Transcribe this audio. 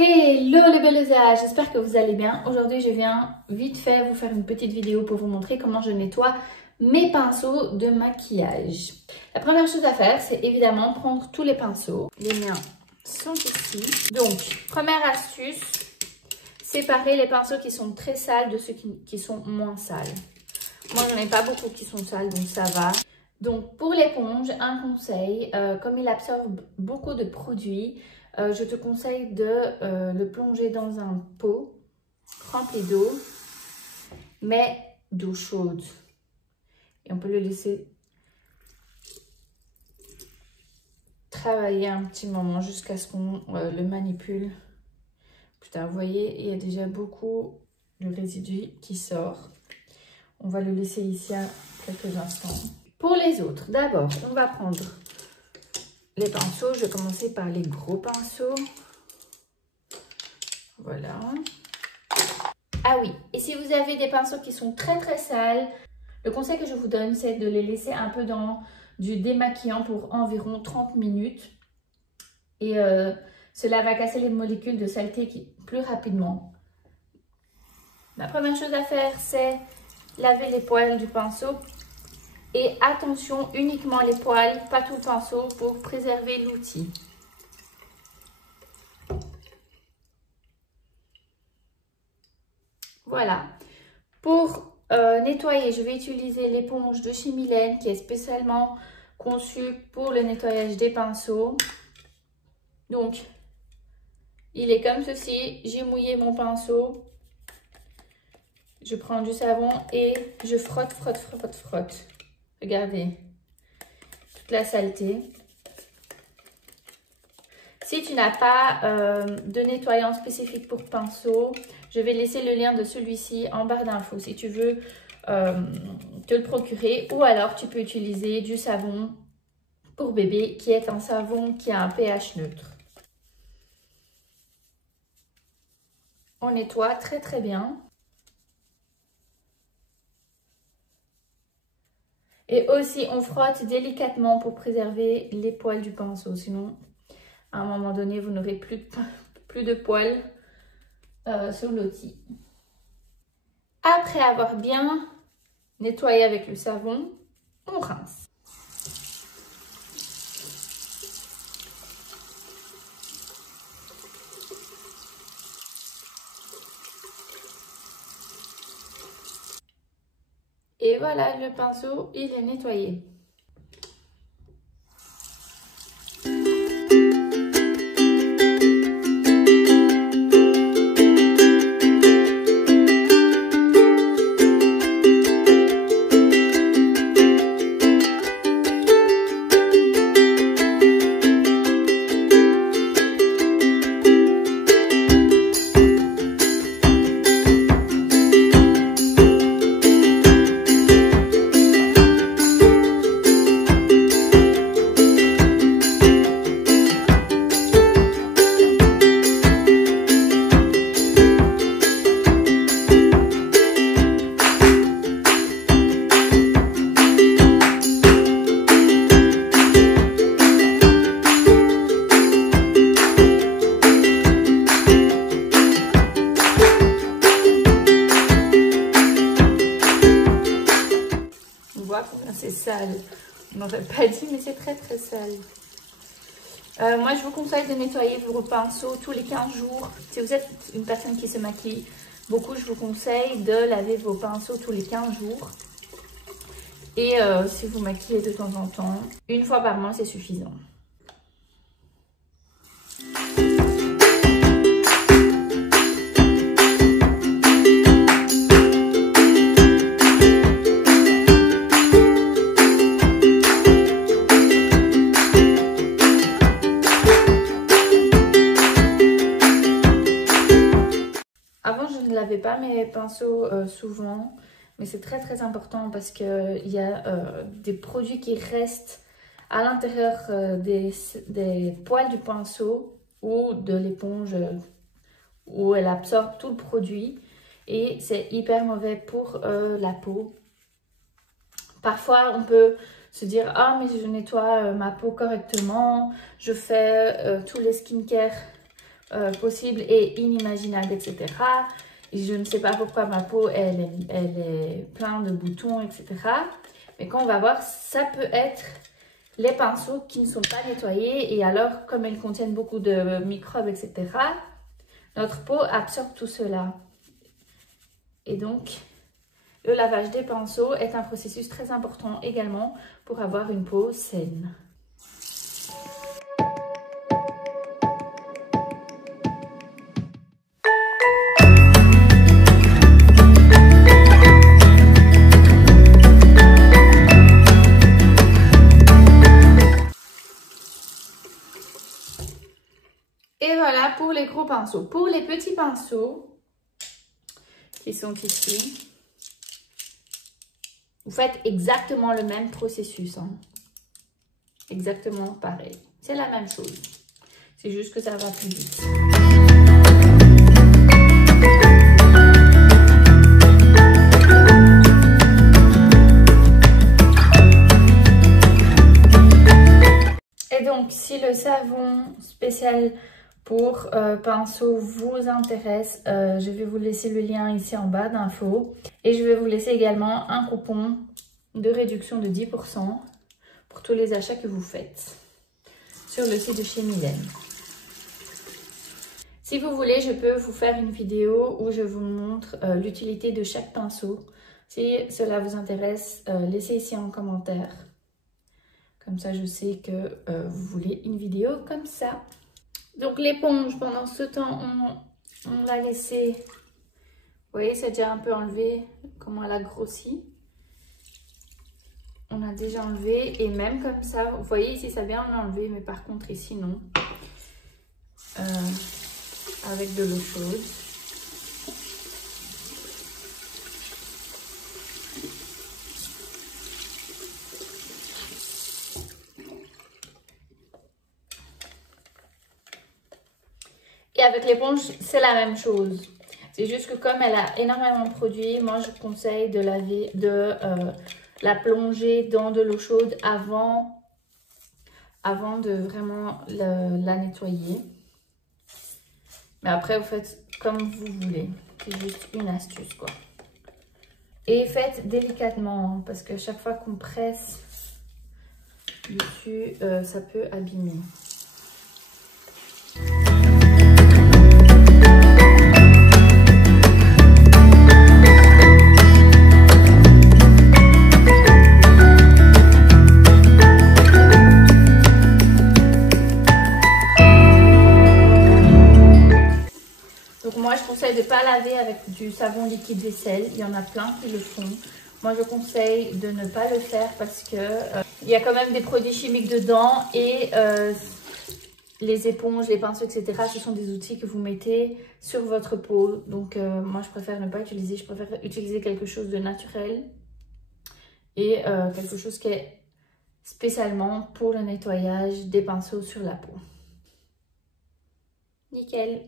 Hello les belles visages, j'espère que vous allez bien. Aujourd'hui je viens vite fait vous faire une petite vidéo pour vous montrer comment je nettoie mes pinceaux de maquillage. La première chose à faire, c'est évidemment prendre tous les pinceaux. Les miens sont ici. Donc, première astuce, séparer les pinceaux qui sont très sales de ceux qui sont moins sales. Moi j'en ai pas beaucoup qui sont sales, donc ça va. Donc pour l'éponge, un conseil, comme il absorbe beaucoup de produits, je te conseille de le plonger dans un pot rempli d'eau, mais d'eau chaude. Et on peut le laisser travailler un petit moment jusqu'à ce qu'on le manipule. Putain, vous voyez, il y a déjà beaucoup de résidus qui sort. On va le laisser ici à quelques instants. Pour les autres, d'abord, on va prendre les pinceaux. Je vais commencer par les gros pinceaux. Voilà. Ah oui, et si vous avez des pinceaux qui sont très sales, le conseil que je vous donne, c'est de les laisser un peu dans du démaquillant pour environ 30 minutes. Et cela va casser les molécules de saleté plus rapidement. La première chose à faire, c'est laver les poils du pinceau. Et attention, uniquement les poils, pas tout le pinceau, pour préserver l'outil. Voilà. Pour nettoyer, je vais utiliser l'éponge de chez Mylène qui est spécialement conçue pour le nettoyage des pinceaux. Donc, il est comme ceci. J'ai mouillé mon pinceau. Je prends du savon et je frotte. Regardez, toute la saleté. Si tu n'as pas de nettoyant spécifique pour pinceau, je vais laisser le lien de celui-ci en barre d'infos si tu veux te le procurer. Ou alors tu peux utiliser du savon pour bébé qui est un savon qui a un pH neutre. On nettoie très bien. Et aussi, on frotte délicatement pour préserver les poils du pinceau. Sinon, à un moment donné, vous n'aurez plus de poils sur l'outil. Après avoir bien nettoyé avec le savon, on rince. Et voilà, le pinceau, il est nettoyé. C'est sale, on n'aurait pas dit, mais c'est très sale. Moi, je vous conseille de nettoyer vos pinceaux tous les 15 jours. Si vous êtes une personne qui se maquille beaucoup, je vous conseille de laver vos pinceaux tous les 15 jours. Et si vous maquillez de temps en temps, une fois par mois, c'est suffisant. Pas mes pinceaux souvent, mais c'est très important parce qu'il y a des produits qui restent à l'intérieur des poils du pinceau ou de l'éponge où elle absorbe tout le produit et c'est hyper mauvais pour la peau. Parfois on peut se dire ah mais je nettoie ma peau correctement, je fais tous les skincare possibles et inimaginables, etc. Et je ne sais pas pourquoi ma peau, elle est pleine de boutons, etc. Mais quand on va voir, ça peut être les pinceaux qui ne sont pas nettoyés. Et alors, comme ils contiennent beaucoup de microbes, etc., notre peau absorbe tout cela. Et donc, le lavage des pinceaux est un processus très important également pour avoir une peau saine. Et voilà pour les gros pinceaux. Pour les petits pinceaux qui sont ici, vous faites exactement le même processus. Hein. Exactement pareil. C'est la même chose. C'est juste que ça va plus vite. Et donc, si le savon spécial pour pinceau vous intéresse, je vais vous laisser le lien ici en bas d'infos. Et je vais vous laisser également un coupon de réduction de 10% pour tous les achats que vous faites sur le site de chez Mylène. Si vous voulez, je peux vous faire une vidéo où je vous montre l'utilité de chaque pinceau. Si cela vous intéresse, laissez ici en commentaire. Comme ça, je sais que vous voulez une vidéo comme ça. Donc l'éponge, pendant ce temps, on l'a laissée. Vous voyez, c'est déjà un peu enlevé, comment elle a grossi. On a déjà enlevé et même comme ça, vous voyez ici, ça vient enlevé, mais par contre ici, non. Avec de l'eau chaude. Et avec l'éponge, c'est la même chose. C'est juste que comme elle a énormément de produits, moi je conseille de la plonger dans de l'eau chaude avant de vraiment la nettoyer. Mais après, vous faites comme vous voulez. C'est juste une astuce, quoi. Et faites délicatement, hein, parce que chaque fois qu'on presse dessus, ça peut abîmer. Moi, je conseille de ne pas laver avec du savon liquide vaisselle. Il y en a plein qui le font. Moi, je conseille de ne pas le faire parce que il y a quand même des produits chimiques dedans. Et les éponges, les pinceaux, etc. ce sont des outils que vous mettez sur votre peau. Donc, moi, je préfère ne pas utiliser. Je préfère utiliser quelque chose de naturel. Et quelque chose qui est spécialement pour le nettoyage des pinceaux sur la peau. Nickel!